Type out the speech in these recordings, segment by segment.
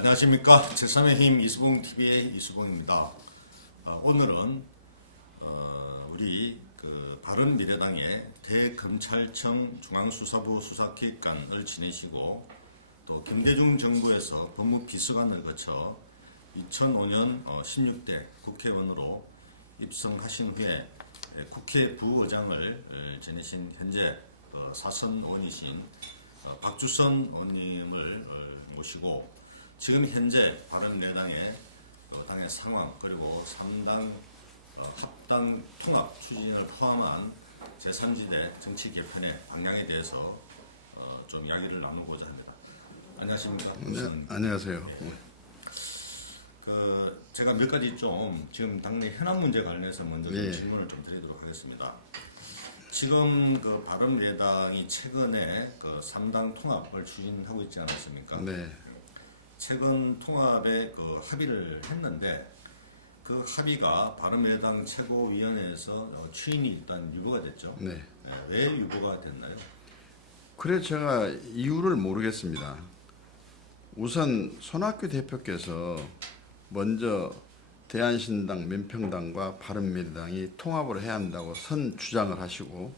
안녕하십니까. 제3의 힘 이수봉TV의 이수봉입니다. 오늘은 우리 바른미래당의 대검찰청 중앙수사부 수사기획관을 지내시고 또 김대중 정부에서 법무비서관을 거쳐 2005년 16대 국회의원으로 입성하신 후에 국회 부의장을 지내신 현재 사선 의원이신 박주선 의원님을 모시고 지금 현재 바른미래당의 당의 상황 그리고 3당 합당 통합 추진을 포함한 제3지대 정치 개편의 방향에 대해서 좀 이야기를 나누고자 합니다. 안녕하십니까? 네, 안녕하세요. 네. 제가 몇 가지 좀 지금 당내 현안 문제 관련해서 먼저 네. 질문을 좀 드리도록 하겠습니다. 지금 바른미래당이 최근에 3당 통합을 추진하고 있지 않았습니까? 네. 최근 통합에 합의를 했는데 그 합의가 바른미래당 최고위원회에서 추인이 일단 유보가 됐죠. 네. 왜 유보가 됐나요? 그래 제가 이유를 모르겠습니다. 우선 손학규 대표께서 먼저 대한신당, 민평당과 바른미래당이 통합을 해야 한다고 선 주장을 하시고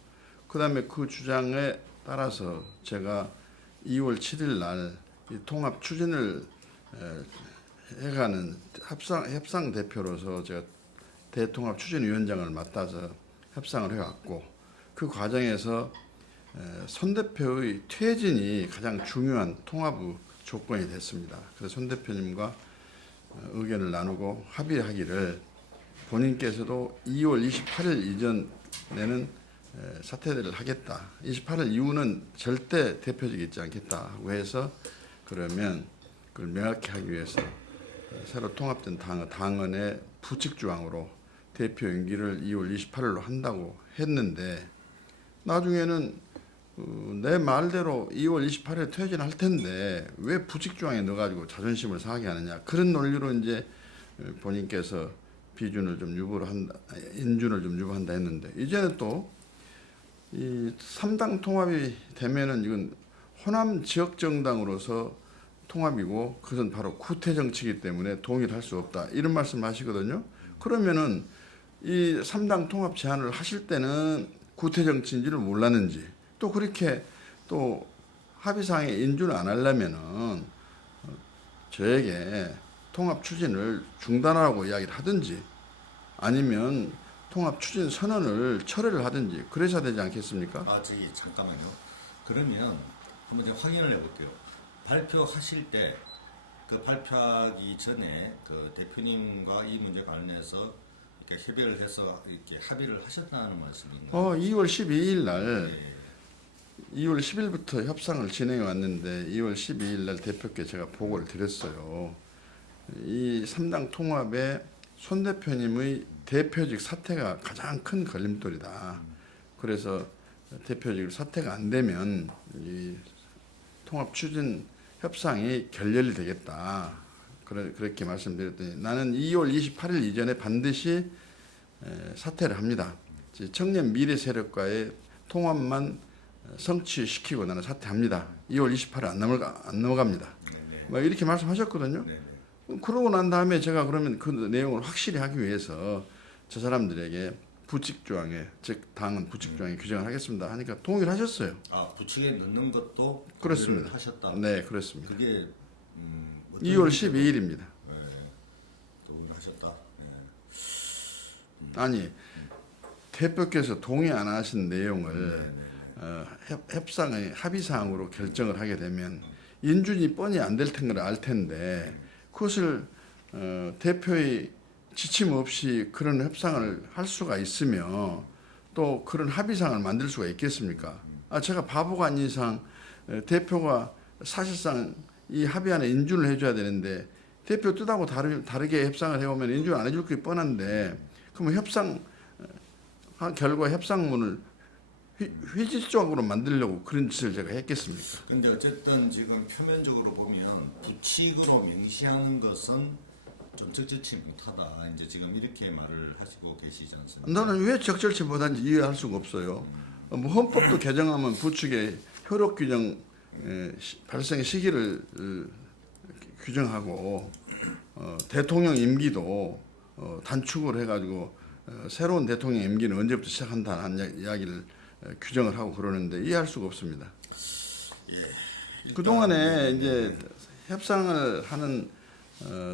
그다음에 그 주장에 따라서 제가 2월 7일 날 이 통합 추진을 해가는 협상 대표로서 제가 대통합 추진위원장을 맡아서 협상을 해왔고 그 과정에서 손 대표의 퇴진이 가장 중요한 통합의 조건이 됐습니다. 그래서 손 대표님과 의견을 나누고 합의하기를 본인께서도 2월 28일 이전에는 사퇴를 하겠다. 28일 이후는 절대 대표직이 있지 않겠다고 해서 그러면 그걸 명확히 하기 위해서 새로 통합된 당헌의 부칙조항으로 대표 임기를 2월 28일로 한다고 했는데 나중에는 내 말대로 2월 28일에 퇴진할 텐데 왜 부칙조항에 넣어가지고 자존심을 상하게 하느냐 그런 논리로 이제 본인께서 비준을 좀 유보를 한다, 인준을 좀 유보한다 했는데 이제는 또 이 3당 통합이 되면은 이건 호남 지역 정당으로서 통합이고 그것은 바로 구태 정치이기 때문에 동의를 할 수 없다 이런 말씀을 하시거든요. 그러면은 이 3당 통합 제안을 하실 때는 구태 정치인지를 몰랐는지 또 그렇게 또 합의사항에 인준을 안 하려면은 저에게 통합 추진을 중단하라고 이야기를 하든지 아니면 통합 추진 선언을 철회를 하든지 그래야 되지 않겠습니까? 잠깐만요. 그러면 한번 제가 확인을 해볼게요. 발표하실 때 발표하기 전에 대표님과 이 문제 관련해서 이렇게 협의를 해서 이렇게 합의를 하셨다는 말씀인가요? 2월 12일 날 2월 10일부터 협상을 진행해 왔는데 2월 12일 날 대표께 제가 보고를 드렸어요. 이 3당 통합에 손 대표님의 대표직 사퇴가 가장 큰 걸림돌이다. 그래서 대표직 사퇴가 안 되면 이 통합 추진 협상이 결렬이 되겠다. 그렇게 말씀드렸더니 나는 2월 28일 이전에 반드시 사퇴를 합니다. 청년 미래 세력과의 통합만 성취시키고 나는 사퇴합니다. 2월 28일 안 넘어갑니다. 뭐 이렇게 말씀하셨거든요. 그러고 난 다음에 제가 그러면 그 내용을 확실히 하기 위해서 저 사람들에게 부칙조항에 즉 당은 부칙조항에 규정을 하겠습니다 하니까 동의를 하셨어요. 부칙에 넣는 것도 그렇습니다. 하셨다. 네, 그렇습니다. 그게 2월 12일입니다. 동의를 하셨다. 아니 대표께서 동의 안 하신 내용을 협상의 합의사항으로 결정을 하게 되면 인준이 뻔히 안 될 텐걸 알 텐데 그것을 대표의 지침 없이 그런 협상을 할 수가 있으며 또 그런 합의사항을 만들 수가 있겠습니까? 제가 바보가 아닌 이상 대표가 사실상 이 합의안에 인준을 해줘야 되는데 대표 뜻하고 다르게 협상을 해오면 인준 안 해줄 게 뻔한데 그러면 협상 결과 협상문을 휘질적으로 만들려고 그런 짓을 제가 했겠습니까? 근데 어쨌든 지금 표면적으로 보면 부칙으로 명시하는 것은 좀 적절치 못하다. 이제 지금 이렇게 말을 하시고 계시지 않습니까? 나는 왜 적절치 못한지 이해할 수가 없어요. 뭐 헌법도 개정하면 부칙의 효력 규정 발생 시기를 규정하고 대통령 임기도 단축을 해가지고 새로운 대통령 임기는 언제부터 시작한다는 이야기를 규정을 하고 그러는데 이해할 수가 없습니다. 그동안에 이제 협상을 하는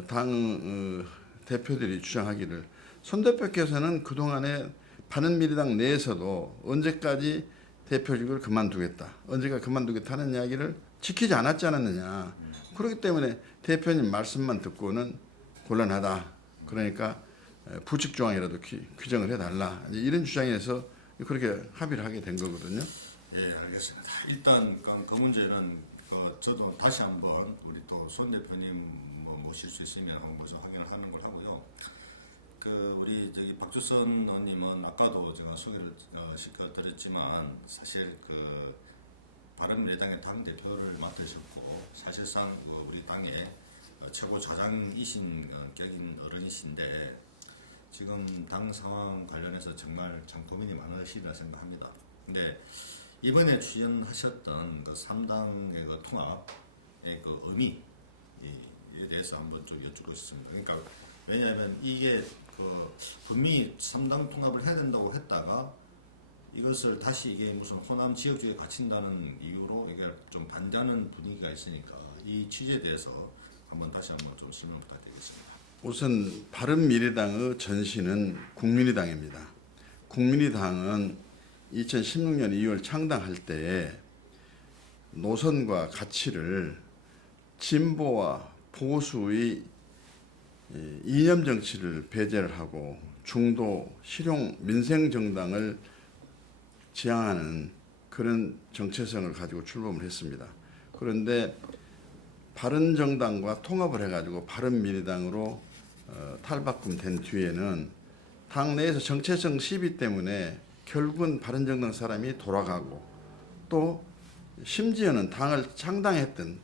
당 대표들이 주장하기를 손 대표께서는 그동안에 바른미래당 내에서도 언제까지 대표직을 그만두겠다, 언제가 그만두겠다는 이야기를 지키지 않았지 않았느냐. 그렇기 때문에 대표님 말씀만 듣고는 곤란하다. 그러니까 부칙 조항이라도 규정을 해달라. 이제 이런 주장에서 그렇게 합의를 하게 된 거거든요. 예, 알겠습니다. 일단 그 문제는 저도 다시 한번 우리 또 손 대표님 모실 수 있으면 한번 확인을 하는 걸 하고요. 우리 저기 박주선 의원님은 아까도 제가 소개를 시켜드렸지만 사실 바른미래당의 당 대표를 맡으셨고 사실상 우리 당의 최고 좌장이신 격인 어른이신데 지금 당 상황 관련해서 정말 참 고민이 많으시리라 생각합니다. 근데 이번에 출연하셨던 3당의 통합의 의미에 대해서 한번 좀 여쭙고 싶습니다. 그러니까 왜냐하면 이게 분명히 3당 통합을 해야 된다고 했다가 이것을 다시 이게 무슨 호남 지역주의에 갇힌다는 이유로 이게 좀 반대하는 분위기가 있으니까 이 취지에 대해서 다시 한번 좀 설명 부탁드리겠습니다. 우선 바른미래당의 전신은 국민의당입니다. 국민의당은 2016년 2월 창당할 때에 노선과 가치를 진보와 보수의 이념 정치를 배제를 하고 중도 실용 민생 정당을 지향하는 그런 정체성을 가지고 출범을 했습니다. 그런데 바른정당과 통합을 해가지고 바른미래당으로 탈바꿈된 뒤에는 당 내에서 정체성 시비 때문에 결국은 바른정당 사람이 돌아가고 또 심지어는 당을 창당했던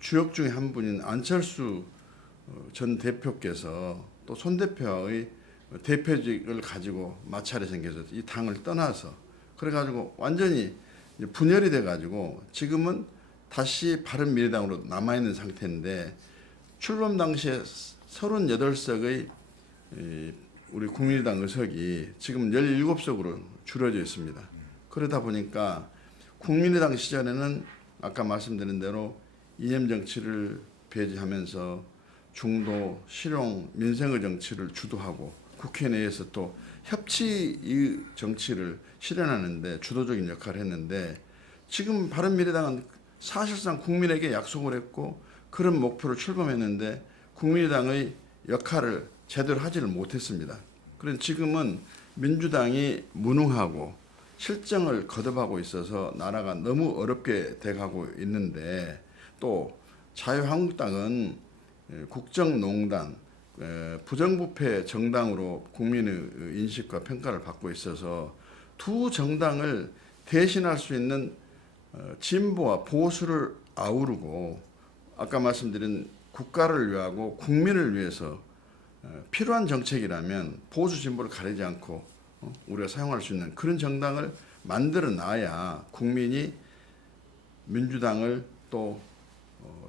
주역 중에 한 분인 안철수 전 대표께서 또 손 대표의 대표직을 가지고 마찰이 생겨서 이 당을 떠나서 그래가지고 완전히 분열이 돼가지고 지금은 다시 바른미래당으로 남아있는 상태인데 출범 당시에 38석의 우리 국민의당 의석이 지금 17석으로 줄어져 있습니다. 그러다 보니까 국민의당 시절에는 아까 말씀드린 대로 이념 정치를 배제하면서 중도, 실용, 민생의 정치를 주도하고 국회 내에서 또 협치의 정치를 실현하는데 주도적인 역할을 했는데 지금 바른미래당은 사실상 국민에게 약속을 했고 그런 목표로 출범했는데 국민의당의 역할을 제대로 하지를 못했습니다. 그런 지금은 민주당이 무능하고 실정을 거듭하고 있어서 나라가 너무 어렵게 돼가고 있는데 또 자유한국당은 국정농단, 부정부패 정당으로 국민의 인식과 평가를 받고 있어서 두 정당을 대신할 수 있는 진보와 보수를 아우르고 아까 말씀드린 국가를 위하고 국민을 위해서 필요한 정책이라면 보수 진보를 가리지 않고 우리가 사용할 수 있는 그런 정당을 만들어 놔야 국민이 민주당을 또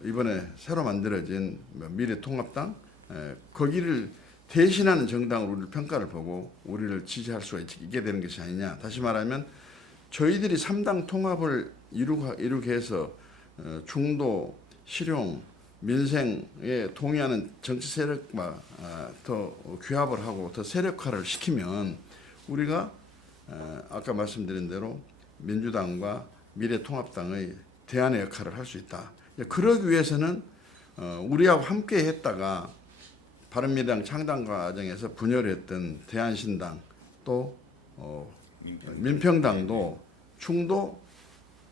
이번에 새로 만들어진 미래통합당 거기를 대신하는 정당으로 우리를 평가를 보고 우리를 지지할 수가 있게 되는 것이 아니냐. 다시 말하면 저희들이 3당 통합을 이루게 해서 중도, 실용, 민생에 동의하는 정치 세력과 더 규합을 하고 더 세력화를 시키면 우리가 아까 말씀드린 대로 민주당과 미래통합당의 대안의 역할을 할 수 있다. 그러기 위해서는 우리하고 함께 했다가 바른미래당 창당 과정에서 분열했던 대한신당 또 민평당도 중도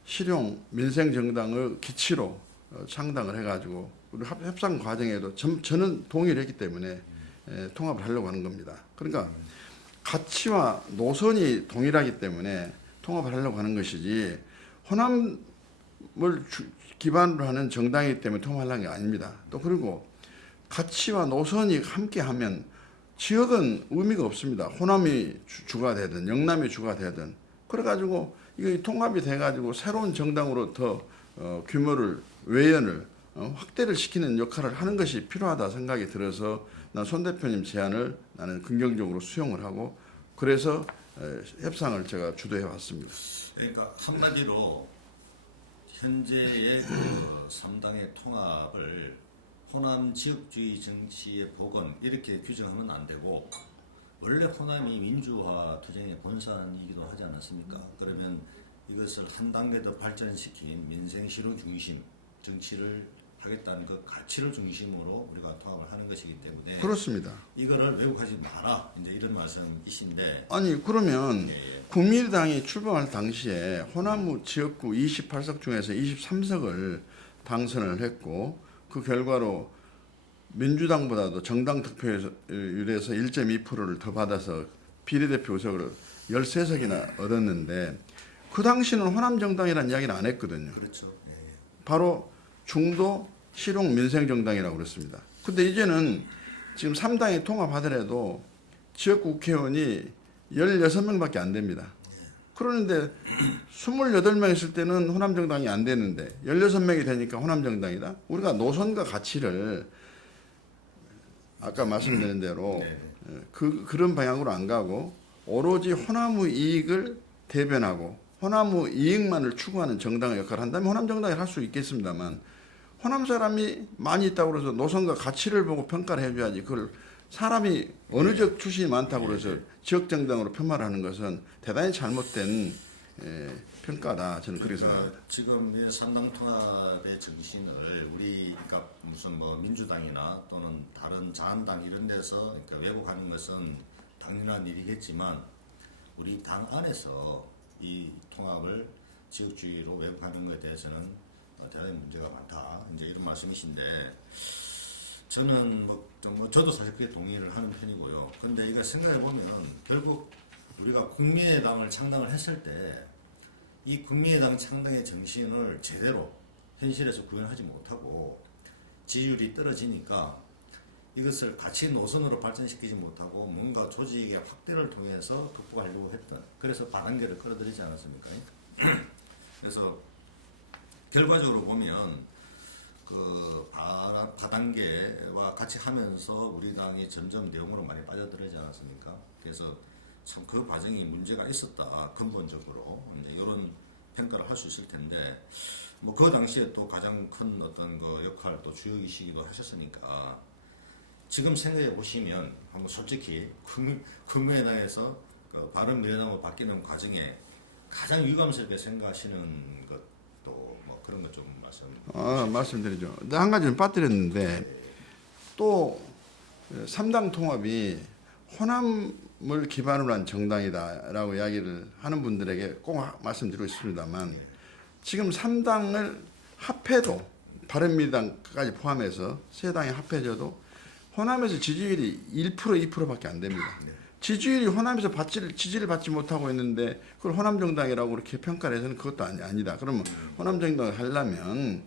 실용 민생정당의 기치로 창당을 해가지고 우리 협상 과정에도 저는 동의를 했기 때문에 통합을 하려고 하는 겁니다. 그러니까 가치와 노선이 동일하기 때문에 통합을 하려고 하는 것이지 호남을 기반으로 하는 정당이기 때문에 통합하려는 게 아닙니다. 또 그리고 가치와 노선이 함께하면 지역은 의미가 없습니다. 호남이 주가 되든 영남이 주가 되든 그래가지고 이거 통합이 돼가지고 새로운 정당으로 더 규모를 외연을 확대를 시키는 역할을 하는 것이 필요하다 생각이 들어서 난 손 대표님 제안을 나는 긍정적으로 수용을 하고 그래서 협상을 제가 주도해 왔습니다. 그러니까 한마디로 현재의 그 3당의 통합을 호남 지역주의 정치의 복원 이렇게 규정하면 안 되고 원래 호남이 민주화 투쟁의 본산이기도 하지 않았습니까? 그러면 이것을 한 단계 더 발전시킨 민생 실효 중심 정치를 하겠다는 그 가치를 중심으로 우리가 통합을 하는 것이기 때문에 그렇습니다. 이거를 왜곡하지 마라 이제 이런 말씀이신데 아니 그러면 예, 예. 국민의당이 출범할 당시에 호남무 지역구 28석 중에서 23석을 당선을 했고 그 결과로 민주당보다도 정당 득표율에서 1.2%를 더 받아서 비례대표 의석을 13석이나 얻었는데 그 당시는 호남 정당이라는 이야기는 안 했거든요. 그렇죠. 예, 예. 바로 중도 실용 민생 정당이라고 그랬습니다. 근데 이제는 지금 3당이 통합하더라도 지역구 국회의원이 16명밖에 안 됩니다. 그러는데 28명 있을 때는 호남 정당이 안 되는데 16명이 되니까 호남 정당이다. 우리가 노선과 가치를 아까 말씀드린 대로 그런 방향으로 안 가고 오로지 호남의 이익을 대변하고 호남의 이익만을 추구하는 정당의 역할을 한다면 호남 정당이 할 수 있겠습니다만 호남 사람이 많이 있다고 그래서 노선과 가치를 보고 평가를 해줘야지 그걸 사람이 어느 지역 출신이 많다고 그래서 지역 정당으로 편말하는 것은 대단히 잘못된 평가다 저는 그렇게 생각합니다. 지금 삼당 통합의 정신을 우리 그러니까 무슨 뭐 민주당이나 또는 다른 자한당 이런 데서 그러니까 왜곡하는 것은 당연한 일이겠지만 우리 당 안에서 이 통합을 지역주의로 왜곡하는 것에 대해서는 대단히 문제가 많다 이제 이런 말씀이신데 저는 저도 사실 그에 동의를 하는 편이고요. 근데 이거 생각해 보면 결국 우리가 국민의당을 창당을 했을 때 이 국민의당 창당의 정신을 제대로 현실에서 구현하지 못하고 지지율이 떨어지니까 이것을 가치 노선으로 발전시키지 못하고 뭔가 조직의 확대를 통해서 극복하려고 했던 그래서 반환계를 끌어들이지 않았습니까? 그래서 결과적으로 보면 그 다단계와 같이 하면서 우리 당이 점점 내용으로 많이 빠져들지 않았습니까? 그래서 참 그 과정이 문제가 있었다 근본적으로 이제 이런 평가를 할 수 있을 텐데 뭐 그 당시에 또 가장 큰 어떤 그 역할 또 주역이시기도 하셨으니까 지금 생각해 보시면 한번 솔직히 국민의당에서 그 바른미래당으로 바뀌는 과정에 가장 유감스럽게 생각하시는 것도 뭐 그런 것 좀 말씀드리죠. 근데 한 가지 좀 빠뜨렸는데 또 3당 통합이 호남을 기반으로 한 정당이다라고 이야기를 하는 분들에게 꼭 말씀드리고 싶습니다만 지금 3당을 합해도 바른미래당까지 포함해서 세 당이 합해져도 호남에서 지지율이 1% 2%밖에 안 됩니다. 지지율이 호남에서 지지를 받지 못하고 있는데 그걸 호남 정당이라고 그렇게 평가를 해서는 그것도 아니다. 그러면 호남 정당을 하려면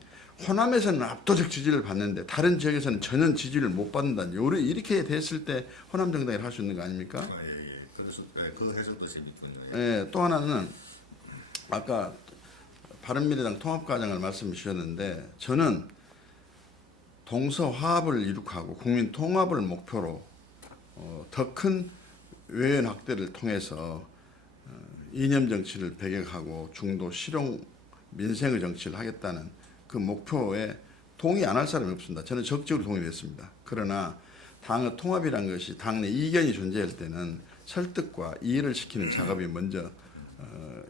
호남에서는 압도적 지지를 받는데 다른 지역에서는 전혀 지지를 못 받는다는 이렇게 됐을 때 호남 정당을 할 수 있는 거 아닙니까? 예. 그래서 그 해석도 재밌군요. 예. 또 하나는 아까 바른미래당 통합 과정을 말씀해 주셨는데 저는 동서화합을 이룩하고 국민 통합을 목표로 더 큰 외연 확대를 통해서 이념 정치를 배격하고 중도 실용 민생의 정치를 하겠다는 그 목표에 동의 안 할 사람이 없습니다. 저는 적극적으로 동의했습니다. 그러나 당의 통합이란 것이 당내 이견이 존재할 때는 설득과 이해를 시키는 작업이 먼저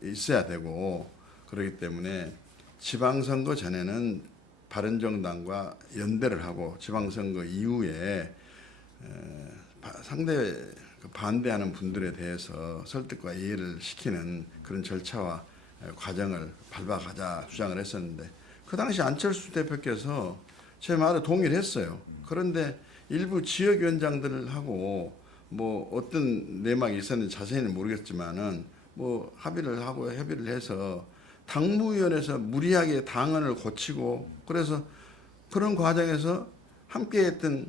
있어야 되고 그렇기 때문에 지방선거 전에는 바른정당과 연대를 하고 지방선거 이후에 상대 반대하는 분들에 대해서 설득과 이해를 시키는 그런 절차와 과정을 밟아가자 주장을 했었는데 그 당시 안철수 대표께서 제 말에 동의를 했어요. 그런데 일부 지역위원장들하고 뭐 어떤 내막이 있었는지 자세히는 모르겠지만은 뭐 합의를 하고 협의를 해서 당무위원회에서 무리하게 당헌을 고치고 그래서 그런 과정에서 함께했던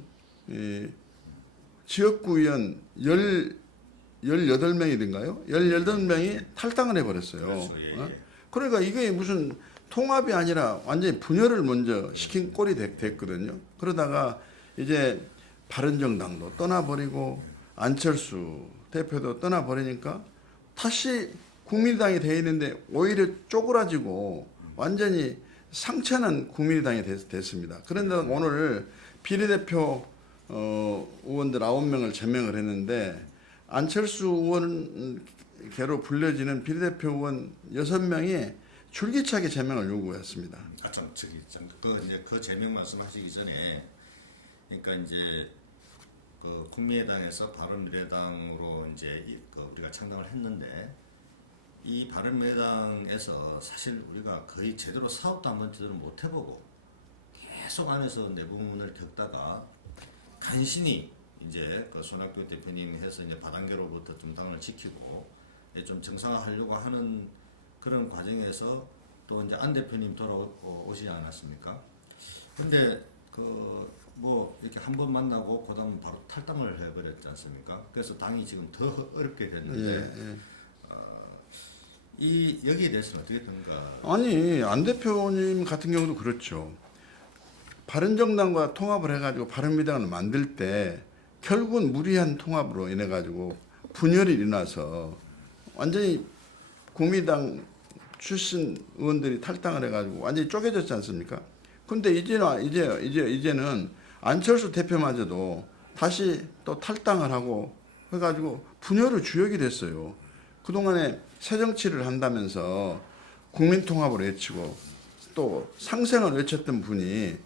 지역구의원 18명이든가요? 18명이 탈당을 해버렸어요. 그렇죠, 예. 그러니까 이게 무슨 통합이 아니라 완전히 분열을 먼저 시킨 꼴이 됐거든요. 그러다가 이제 바른정당도 떠나버리고 안철수 대표도 떠나버리니까 다시 국민의당이 돼 있는데 오히려 쪼그라지고 완전히 상처난 국민의당이 됐습니다. 그런데 오늘 비례대표 의원들 9명을 제명을 했는데 안철수 의원계로 불려지는 비례대표 의원 6명이 줄기차게 제명을 요구했습니다. 그 제명 말씀하시기 전에, 그러니까 이제 그 국민의당에서 바른미래당으로 이제 우리가 창당을 했는데, 이 바른미래당에서 사실 우리가 거의 제대로 사업도 한번 제대로 못 해보고 계속 안에서 내부문을 겪다가 간신히 이제 그 손학규 대표님 해서 이제 바단계로부터 좀 당을 지키고 좀 정상화하려고 하는 그런 과정에서 또 이제 안 대표님 돌아오시지 않았습니까? 근데 뭐 이렇게 한 번 만나고 그다음 바로 탈당을 해버렸지 않습니까? 그래서 당이 지금 더 어렵게 됐는데 여기에 대해서는 어떻게 생각하십니까? 아니 안 대표님 같은 경우도 그렇죠. 바른정당과 통합을 해가지고 바른미래당을 만들 때 결국은 무리한 통합으로 인해 가지고 분열이 일어나서 완전히 국민당 출신 의원들이 탈당을 해가지고 완전히 쪼개졌지 않습니까? 근데 이제는 안철수 대표마저도 다시 또 탈당을 하고 해가지고 분열의 주역이 됐어요. 그동안에 새정치를 한다면서 국민통합을 외치고 또 상생을 외쳤던 분이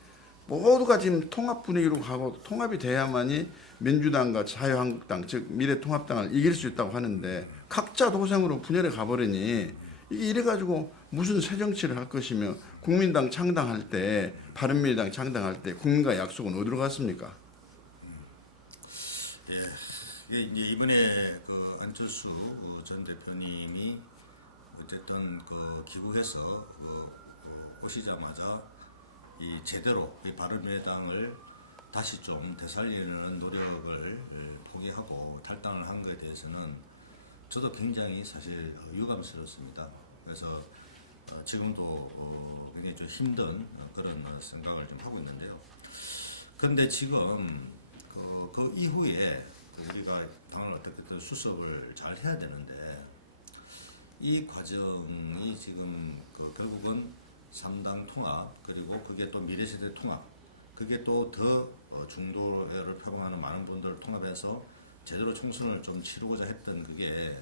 모두가 지금 통합 분위기로 가고 통합이 돼야만이 민주당과 자유한국당 즉 미래통합당을 이길 수 있다고 하는데 각자 도생으로 분열해 가버리니 이래가지고 무슨 새정치를 할 것이며 국민당 창당할 때 바른미래당 창당할 때 국민과 약속은 어디로 갔습니까? 예, 이제 이번에 그 안철수 전 대표님이 어쨌든 그 기부해서 오시자마자 제대로 이 바른미래당을 다시 좀 되살리는 노력을 포기하고 탈당을 한 것에 대해서는 저도 굉장히 사실 유감스럽습니다. 그래서 지금도 굉장히 좀 힘든 그런 생각을 좀 하고 있는데요. 그런데 지금 그 이후에 우리가 당을 어떻게든 수습을 잘 해야 되는데 이 과정이 지금 결국은 3당 통합 그리고 그게 또 미래세대 통합 그게 또 더 중도를 표방하는 많은 분들을 통합해서 제대로 총선을 좀 치르고자 했던 그게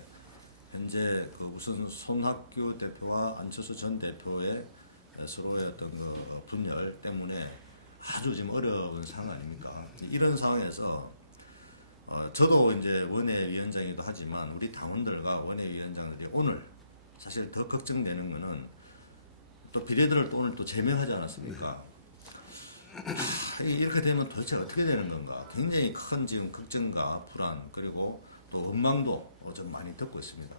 현재 우선 손학규 대표와 안철수 전 대표의 서로의 어떤 분열 때문에 아주 지금 어려운 상황 아닙니까? 이런 상황에서 저도 이제 원외위원장이기도 하지만 우리 당원들과 원외위원장들이 오늘 사실 더 걱정되는 거는 또 비례들을 오늘 또 제명하지 않았습니까? 이렇게 되면 도대체 어떻게 되는 건가? 굉장히 큰 지금 걱정과 불안 그리고 또 원망도 좀 많이 듣고 있습니다.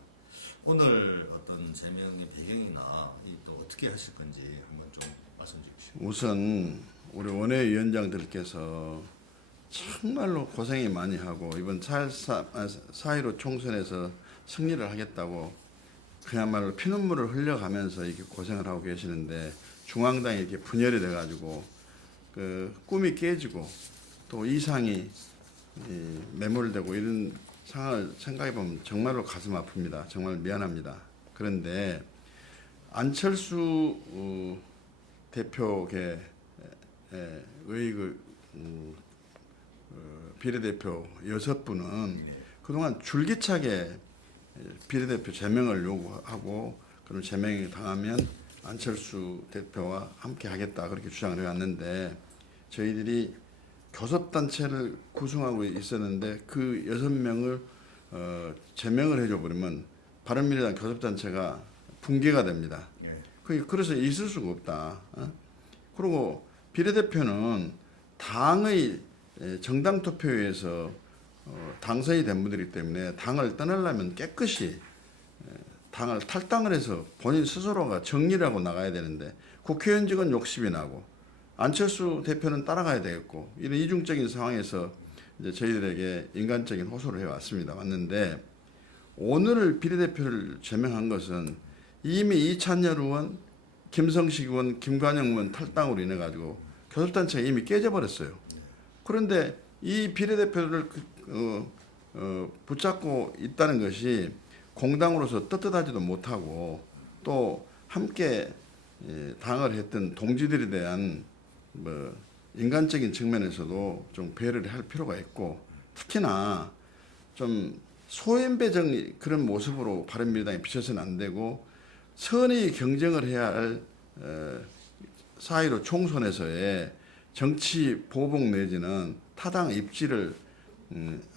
오늘 어떤 제명의 배경이나 또 어떻게 하실 건지 한번 좀 말씀 주십시오. 우선 우리 원외위원장들께서 정말로 고생이 많이 하고 이번 4.15 총선에서 승리를 하겠다고 그야말로 피눈물을 흘려가면서 이렇게 고생을 하고 계시는데 중앙당이 이렇게 분열이 돼가지고 꿈이 깨지고 또 이상이 매몰되고 이런 상황을 생각해 보면 정말로 가슴 아픕니다. 정말 미안합니다. 그런데 안철수 대표의 비례대표 6분은 그동안 줄기차게 비례대표 제명을 요구하고 그런 제명이 당하면 안철수 대표와 함께 하겠다 그렇게 주장을 해왔는데 저희들이 교섭단체를 구성하고 있었는데 그 6명을 제명을 해줘버리면 바른미래당 교섭단체가 붕괴가 됩니다. 그래서 있을 수가 없다. 그리고 비례대표는 당의 정당 투표에서 당선이 된 분들이기 때문에 당을 떠나려면 깨끗이 당을 탈당을 해서 본인 스스로가 정리를 하고 나가야 되는데 국회의원직은 욕심이 나고 안철수 대표는 따라가야 되겠고 이런 이중적인 상황에서 이제 저희들에게 인간적인 호소를 해왔습니다. 왔는데 오늘 비례대표를 제명한 것은 이미 이찬열 의원, 김성식 의원, 김관영 의원 탈당으로 인해 가지고 교섭단체가 이미 깨져버렸어요. 그런데 이 비례대표를 붙잡고 있다는 것이 공당으로서 떳떳하지도 못하고 또 함께 당을 했던 동지들에 대한 뭐 인간적인 측면에서도 좀 배려를 할 필요가 있고 특히나 좀 소인배정 그런 모습으로 바른미래당이 비춰서는 안 되고 선의 경쟁을 해야 할 4.15 총선에서의 정치 보복 내지는 타당 입지를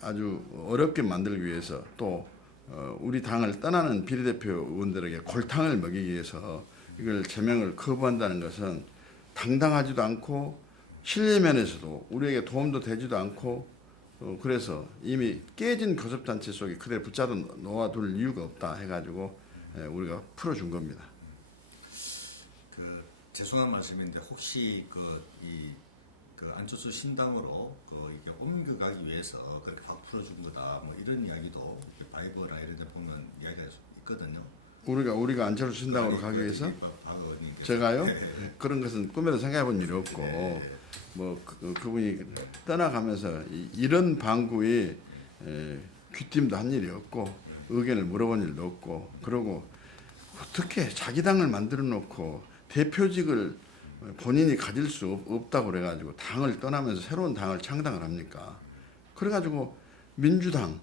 아주 어렵게 만들기 위해서 또 우리 당을 떠나는 비례대표 의원들에게 골탕을 먹이기 위해서 이걸 제명을 거부한다는 것은 당당하지도 않고 신뢰면에서도 우리에게 도움도 되지도 않고 그래서 이미 깨진 교섭단체 속에 그대로 붙잡아 놓아둘 이유가 없다 해가지고 우리가 풀어준 겁니다. 그 죄송한 말씀인데 혹시 그 안철수 신당으로 이게 옮겨가기 위해서 그렇게 확 풀어준 거다 뭐 이런 이야기도 바이버나 이런 데 보면 이야기가 있거든요. 우리가 안철수 신당으로 가기 위해서 제가요? 네. 그런 것은 꿈에도 생각해 본 일이 없고 네. 뭐 그분이 떠나가면서 이런 방구에 귀띔도 한 일이 없고 의견을 물어본 일도 없고 그러고 어떻게 자기 당을 만들어 놓고 대표직을 본인이 가질 수 없다고 그래가지고 당을 떠나면서 새로운 당을 창당을 합니까? 그래가지고 민주당,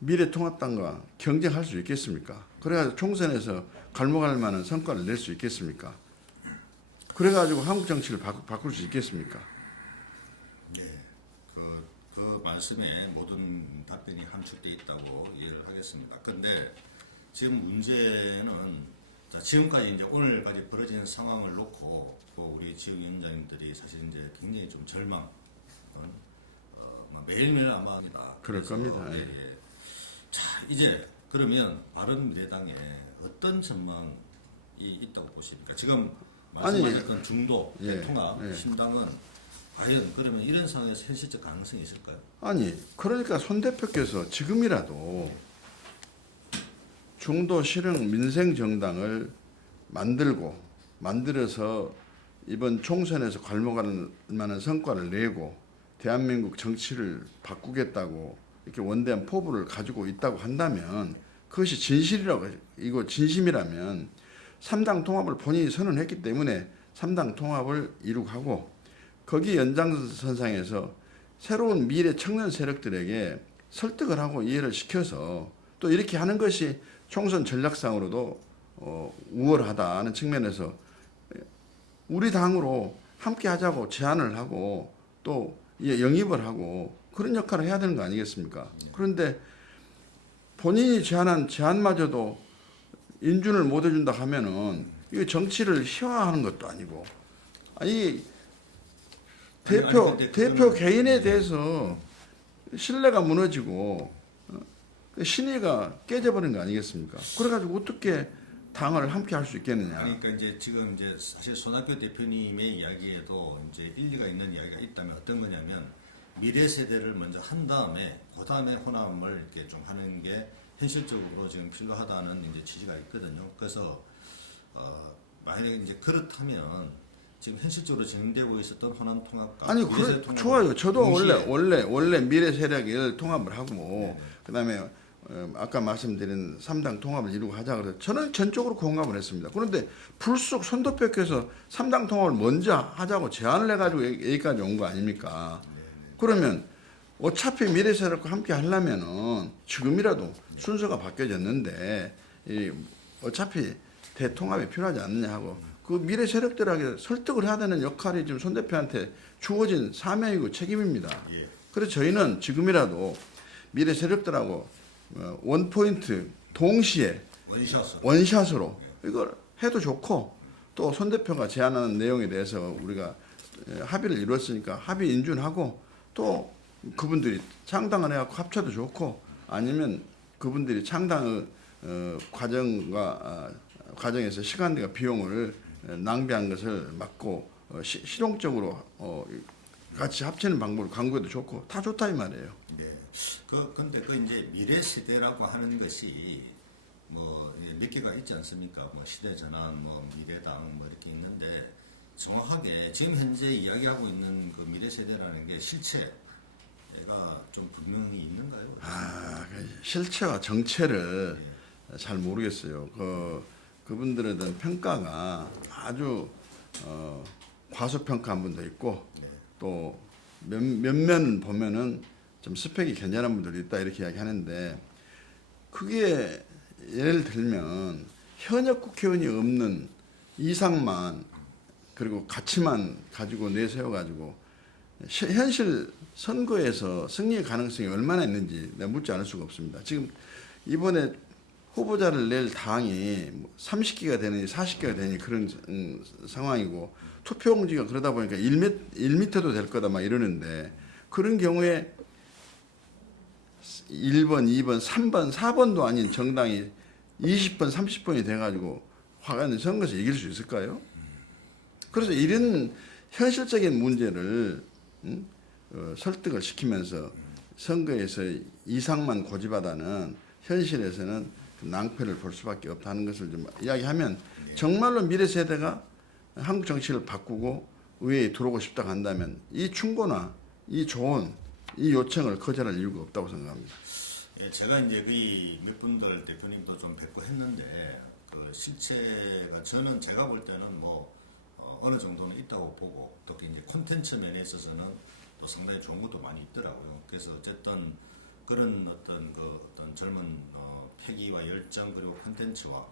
미래통합당과 경쟁할 수 있겠습니까? 그래가지고 총선에서 갈모갈 만한 성과를 낼 수 있겠습니까? 그래가지고 한국 정치를 바꿀 수 있겠습니까? 네, 그 말씀에 모든 답변이 함축되어 있다고 이해를 하겠습니다. 그런데 지금 문제는 자, 지금까지 이제 오늘까지 벌어진 상황을 놓고 우리 지역위원장님들이 사실 이제 굉장히 좀 절망, 매일매일 아마 그럴 겁니다. 예, 예. 자, 이제 그러면 바른미래당에 어떤 전망이 있다고 보십니까? 지금 말씀하셨던 중도, 예, 통합, 예. 신당은 과연 그러면 이런 상황에서 현실적 가능성이 있을까요? 아니 그러니까 손 대표께서 지금이라도 중도 실형 민생 정당을 만들어서 이번 총선에서 괄목할 만한 성과를 내고 대한민국 정치를 바꾸겠다고 이렇게 원대한 포부를 가지고 있다고 한다면 그것이 이거 진심이라면 3당 통합을 본인이 선언했기 때문에 3당 통합을 이룩하고 거기 연장선상에서 새로운 미래 청년 세력들에게 설득을 하고 이해를 시켜서 또 이렇게 하는 것이 총선 전략상으로도 우월하다는 측면에서 우리 당으로 함께 하자고 제안을 하고 또 영입을 하고 그런 역할을 해야 되는 거 아니겠습니까? 그런데 본인이 제안한 제안마저도 인준을 못 해준다 하면은 이게 정치를 희화화하는 것도 아니고 아니 대표 개인에 대해서 신뢰가 무너지고 신의가 깨져버린 거 아니겠습니까? 그래가지고 어떻게 당을 함께 할 수 있겠느냐? 그러니까 이제 지금 이제 사실 손학규 대표님의 이야기에도 이제 일리가 있는 이야기가 있다면 어떤 거냐면 미래 세대를 먼저 한 다음에 그 다음에 호남을 이렇게 좀 하는 게 현실적으로 지금 필요하다는 이제 취지가 있거든요. 그래서 만약에 이제 그렇다면 지금 현실적으로 진행되고 있었던 호남 통합과 아니 미래 세대 그래 통합을 좋아요. 저도 동시에 원래 미래 세력을 통합을 하고 그다음에 아까 말씀드린 3당 통합을 이루고 하자 그래서 저는 전적으로 공감을 했습니다. 그런데 불쑥 손 대표께서 3당 통합을 먼저 하자고 제안을 해가지고 여기까지 온 거 아닙니까? 그러면 어차피 미래 세력과 함께 하려면은 지금이라도 순서가 바뀌어졌는데 어차피 대통합이 필요하지 않느냐 하고 그 미래 세력들에게 설득을 해야 되는 역할이 지금 손 대표한테 주어진 사명이고 책임입니다. 예. 그래서 저희는 지금이라도 미래 세력들하고 원포인트 동시에 원샷으로 이걸 해도 좋고 또 손 대표가 제안하는 내용에 대해서 우리가 합의를 이루었으니까 합의 인준하고 또 그분들이 창당을 해갖고 합쳐도 좋고 아니면 그분들이 창당의 과정에서 시간과 비용을 낭비한 것을 막고 실용적으로 같이 합치는 방법을 강구해도 좋고 다 좋다 이 말이에요. 네. 근데 이제 미래 세대라고 하는 것이 몇 개가 있지 않습니까? 뭐 시대전환, 뭐 미래당 뭐 이렇게 있는데 정확하게 지금 현재 이야기하고 있는 그 미래 세대라는 게 실체가 좀 분명히 있는가요? 그 실체와 정체를 잘 모르겠어요. 그분들에 대한 평가가 아주 과소평가한 분도 있고 네. 또 몇몇 보면은 좀 스펙이 괜찮은 분들도 있다 이렇게 이야기하는데 그게 예를 들면 현역 국회의원이 없는 이상만 그리고 가치만 가지고 내세워 가지고 현실 선거에서 승리의 가능성이 얼마나 있는지 내가 묻지 않을 수가 없습니다. 지금 이번에 후보자를 낼 당이 30개가 되느니 40개가 되니 그런 상황이고 투표용지가 그러다 보니까 1m도 될 거다 막 이러는데 그런 경우에 1번, 2번, 3번, 4번도 아닌 정당이 20번, 30번이 돼가지고 화가는 선거에서 이길 수 있을까요? 그래서 이런 현실적인 문제를 설득을 시키면서 선거에서 이상만 고집하다는 현실에서는 낭패를 볼 수밖에 없다는 것을 좀 이야기하면 정말로 미래 세대가 한국 정치를 바꾸고 의회에 들어오고 싶다고 한다면 이 충고나 이 조언, 이 요청을 거절할 이유가 없다고 생각합니다. 예, 제가 이제 몇 분들 대표님도 좀 뵙고 했는데 그 실체가 저는 제가 볼 때는 어느 정도는 있다고 보고 특히 이제 콘텐츠 면에 있어서는 또 상당히 좋은 것도 많이 있더라고요. 그래서 어쨌든 그런 어떤 젊은 패기와 열정 그리고 콘텐츠와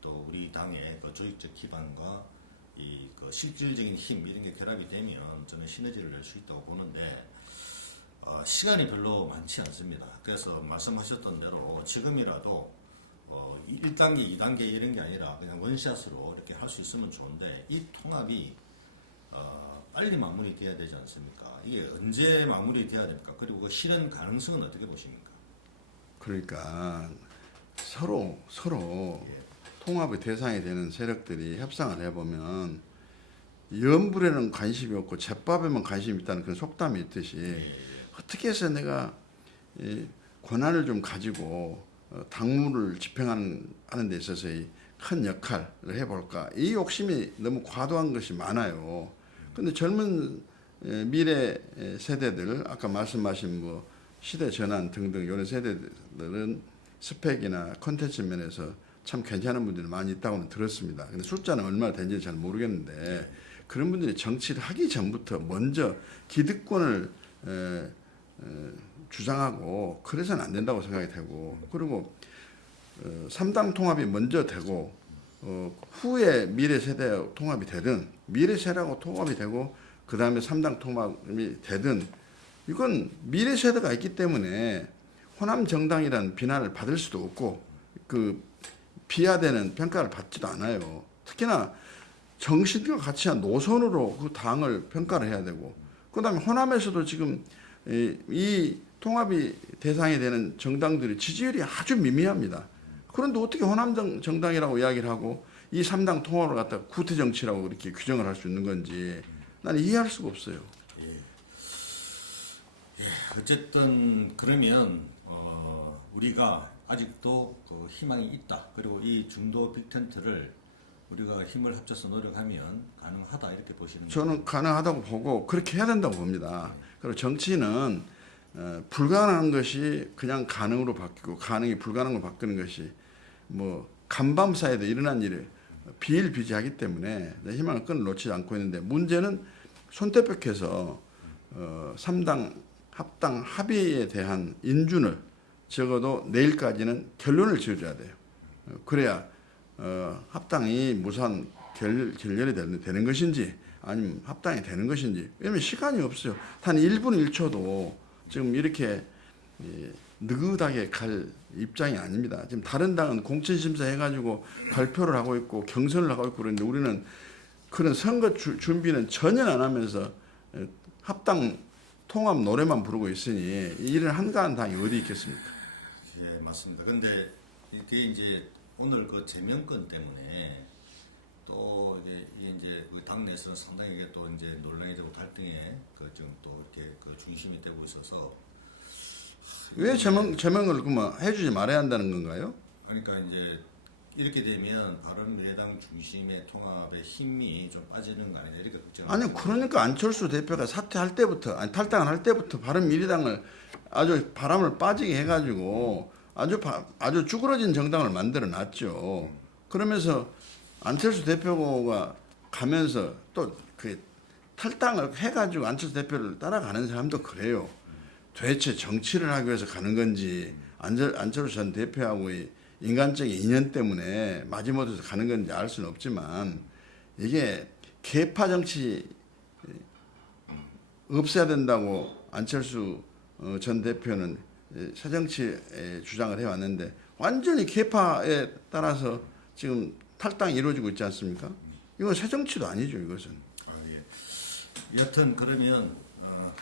또 우리 당의 그 조직적 기반과 이 그 실질적인 힘 이런 게 결합이 되면 저는 시너지를 낼 수 있다고 보는데 시간이 별로 많지 않습니다. 그래서 말씀하셨던 대로 지금이라도 1단계, 2단계 이런 게 아니라 그냥 원샷으로 이렇게 할 수 있으면 좋은데 이 통합이 빨리 마무리돼야 되지 않습니까? 이게 언제 마무리돼야 됩니까? 그리고 그 실현 가능성은 어떻게 보십니까? 그러니까 서로 통합의 대상이 되는 세력들이 협상을 해보면 연불에는 관심이 없고 제밥에만 관심이 있다는 그런 속담이 있듯이 어떻게 해서 내가 이 권한을 좀 가지고 당무를 집행하는 데 있어서의 큰 역할을 해볼까 이 욕심이 너무 과도한 것이 많아요. 근데 젊은 미래 세대들 아까 말씀하신 시대 전환 등등 이런 세대들은 스펙이나 콘텐츠 면에서 참 괜찮은 분들이 많이 있다고는 들었습니다. 근데 숫자는 얼마나 되는지 잘 모르겠는데 그런 분들이 정치를 하기 전부터 먼저 기득권을 주장하고 그래서는 안 된다고 생각이 되고 그리고 3당 통합이 먼저 되고 후에 미래 세대 통합이 되든 미래 세대하고 통합이 되고 그 다음에 3당 통합이 되든 이건 미래 세대가 있기 때문에 호남 정당이라는 비난을 받을 수도 없고 그 비하되는 평가를 받지도 않아요. 특히나 정신과 같이 한 노선으로 그 당을 평가를 해야 되고 그다음에 호남에서도 지금 이 통합이 대상이 되는 정당들이 지지율이 아주 미미합니다. 그런데 어떻게 호남 정당이라고 이야기를 하고 이 3당 통합을 갖다가 구태 정치라고 이렇게 규정을 할 수 있는 건지 나는 이해할 수가 없어요. 어쨌든 그러면 우리가 아직도 그 희망이 있다. 그리고 이 중도 빅텐트를 우리가 힘을 합쳐서 노력하면 가능하다 이렇게 보시는 거죠? 저는 가능하다고 보고 그렇게 해야 된다고 봅니다. 그리고 정치는 불가능한 것이 그냥 가능으로 바뀌고 가능이 불가능으로 바뀌는 것이 간밤 사이에도 일어난 일이 비일비재하기 때문에 희망을 끈을 놓지 않고 있는데 문제는 손대백해서 3당 합당 합의에 대한 인준을 적어도 내일까지는 결론을 지어줘야 돼요. 그래야 합당이 무슨 결렬이 되는 것인지 아니면 합당이 되는 것인지 왜냐하면 시간이 없어요. 단 1분 1초도 지금 이렇게 느긋하게 갈 입장이 아닙니다. 지금 다른 당은 공천심사 해가지고 발표를 하고 있고 경선을 하고 있고 그런데 우리는 그런 선거 준비는 전혀 안 하면서 합당 통합 노래만 부르고 있으니 이런 한가한 당이 어디 있겠습니까? 예, 맞습니다. 근데 이게 이제 오늘 그 제명권 때문에 또 이제 당 내에서는 상당히 이게 또 이제 논란이 되고 갈등에 지금 또 이렇게 중심이 되고 있어서 왜 제명을 그만 해주지 말아야 한다는 건가요? 그러니까 이제 이렇게 되면 바른미래당 중심의 통합의 힘이 좀 빠지는 거 아니냐 이렇게 걱정. 아니 그러니까 안철수 대표가 사퇴할 때부터 아니 탈당을 할 때부터 바른미래당을 아주 바람을 빠지게 해가지고 아주 쭈그러진 정당을 만들어 놨죠. 그러면서 안철수 대표가 가면서 또 그 탈당을 해가지고 안철수 대표를 따라가는 사람도 그래요. 도대체 정치를 하기 위해서 가는 건지 안철수 전 대표하고의 인간적인 인연 때문에 마지못해서 가는 건지 알 수는 없지만 이게 계파 정치 없애야 된다고 안철수 전 대표는 새정치에 주장을 해왔는데 완전히 계파에 따라서 지금 탈당이 이루어지고 있지 않습니까? 이건 새정치도 아니죠, 이것은. 예. 여튼 그러면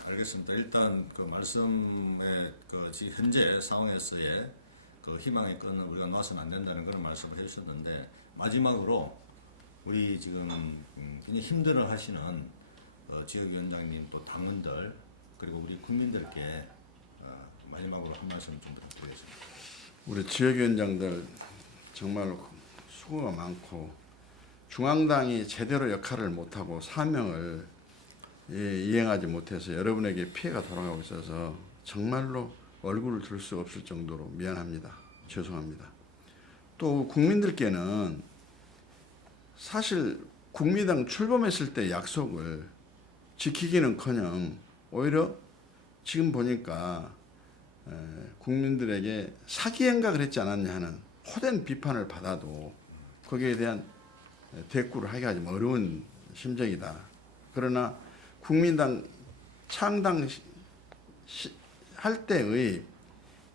알겠습니다. 일단 그 말씀에 그 지금 현재 상황에서의 그 희망의 끈을 우리가 놔서는 안 된다는 그런 말씀을 해주셨는데 마지막으로 우리 지금 굉장히 힘들어하시는 지역위원장님 또 당원들 그리고 우리 국민들께 마지막으로 한 말씀 좀 부탁드리겠습니다. 우리 지역위원장들 정말 수고가 많고 중앙당이 제대로 역할을 못하고 사명을 이행하지 못해서 여러분에게 피해가 돌아가고 있어서 정말로 얼굴을 들 수 없을 정도로 미안합니다. 죄송합니다. 또 국민들께는 사실 국민당 출범했을 때 약속을 지키기는커녕 오히려 지금 보니까 국민들에게 사기 행각을 했지 않았냐 하는 호된 비판을 받아도 거기에 대한 대꾸를 하기가 좀 어려운 심정이다. 그러나 국민당 창당 할 때의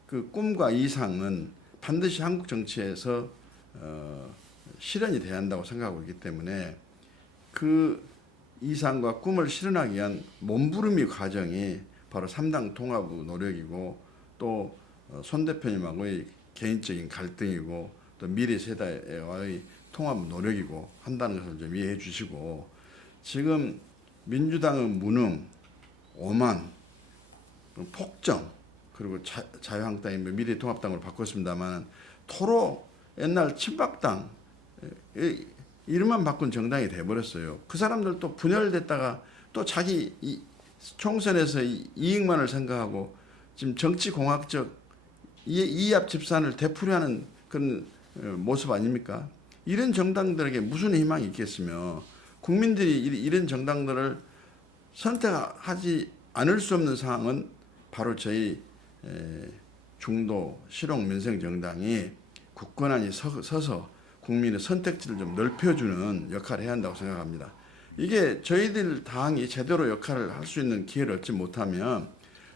그 꿈과 이상은 반드시 한국 정치에서 실현이 돼야 한다고 생각하고 있기 때문에 그 이상과 꿈을 실현하기 위한 몸부림의 과정이 바로 3당 통합의 노력이고 또 손 대표님하고의 개인적인 갈등이고 또 미래 세대와의 통합 노력이고 한다는 것을 좀 이해해 주시고 지금 민주당의 무능, 오만, 폭정 그리고 자유한국당이 미래통합당으로 바꿨습니다만 토로 옛날 친박당 이름만 바꾼 정당이 돼버렸어요. 그 사람들도 분열됐다가 또 자기 총선에서 이익만을 생각하고 지금 정치공학적 이합 집산을 되풀이하는 그런 모습 아닙니까? 이런 정당들에게 무슨 희망이 있겠으며 국민들이 이런 정당들을 선택하지 않을 수 없는 상황은 바로 저희 중도 실용 민생 정당이 굳건하게 서서 국민의 선택지를 좀 넓혀주는 역할을 해야 한다고 생각합니다. 이게 저희들 당이 제대로 역할을 할 수 있는 기회를 얻지 못하면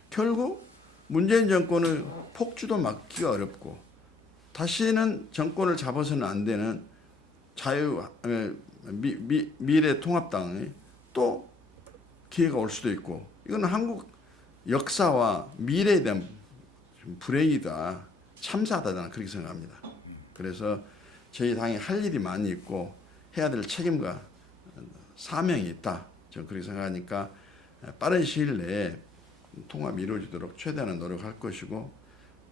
결국 문재인 정권의 폭주도 막기가 어렵고 다시는 정권을 잡아서는 안 되는 미래통합당이 또 기회가 올 수도 있고 이건 한국 역사와 미래에 대한 불행이다, 참사다 저는 그렇게 생각합니다. 그래서 저희 당이 할 일이 많이 있고 해야 될 책임과 사명이 있다. 저는 그렇게 생각하니까 빠른 시일 내에 통합이 이루어지도록 최대한의 노력할 것이고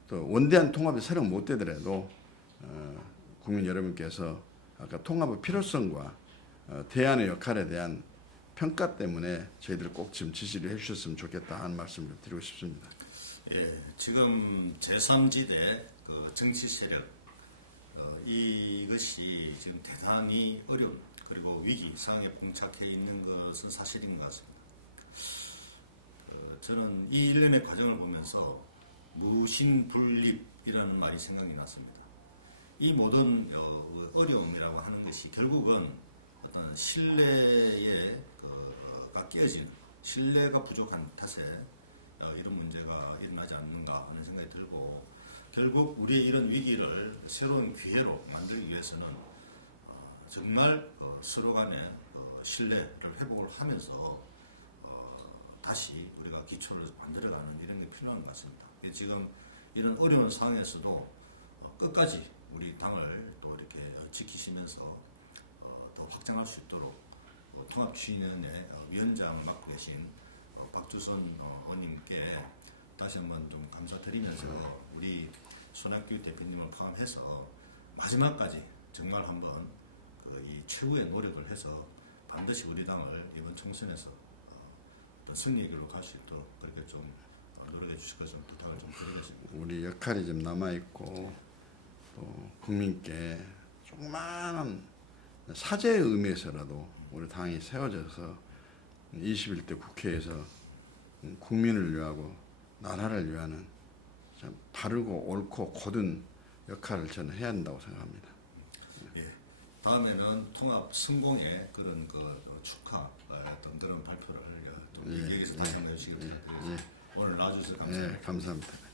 또 원대한 통합이 설령 못 되더라도 국민 여러분께서 아까 통합의 필요성과 대안의 역할에 대한 평가 때문에 저희들 꼭 지금 지지를 해주셨으면 좋겠다 하는 말씀을 드리고 싶습니다. 예, 지금 제3지대 그 정치 세력 이것이 지금 대단히 어려운 그리고 위기 상황에 봉착해 있는 것은 사실인 것 같습니다. 저는 이 일련의 과정을 보면서 무신분립이라는 말이 생각이 났습니다. 이 모든 어려움이라고 하는 것이 결국은 어떤 신뢰가 깨어지는 신뢰가 부족한 탓에 이런 문제가 일어나지 않는가 하는 생각이 들고 결국 우리의 이런 위기를 새로운 기회로 만들기 위해서는 정말 서로 간의 신뢰를 회복을 하면서 다시 우리가 기초를 만들어가는 이런 게 필요한 것 같습니다. 지금 이런 어려운 상황에서도 끝까지 우리 당을 또 이렇게 지키시면서 더 확장할 수 있도록 통합추진위원회 위원장 맡고 계신 박주선 의원님께 다시 한번 좀 감사드리면서 우리 손학규 대표님을 포함해서 마지막까지 정말 한번 이 최후의 노력을 해서 반드시 우리 당을 이번 총선에서 승리의 길로 갈 수 있도록 그렇게 좀 노력해 주실 것을 부탁을 좀 드리겠습니다. 우리 역할이 좀 남아 있고 또 국민께 조그마한 사죄의 의미에서라도 우리 당이 세워져서 21대 국회에서 국민을 위하고 나라를 위하는 참 바르고 옳고 곧은 역할을 저는 해야 한다고 생각합니다. 예, 다음에는 통합 성공의 그런 축하 어떤 그런 발표를 좀 여기서 다시 한번 해주시기 바랍니다. 오늘 나와주셔서 감사합니다. 감사합니다.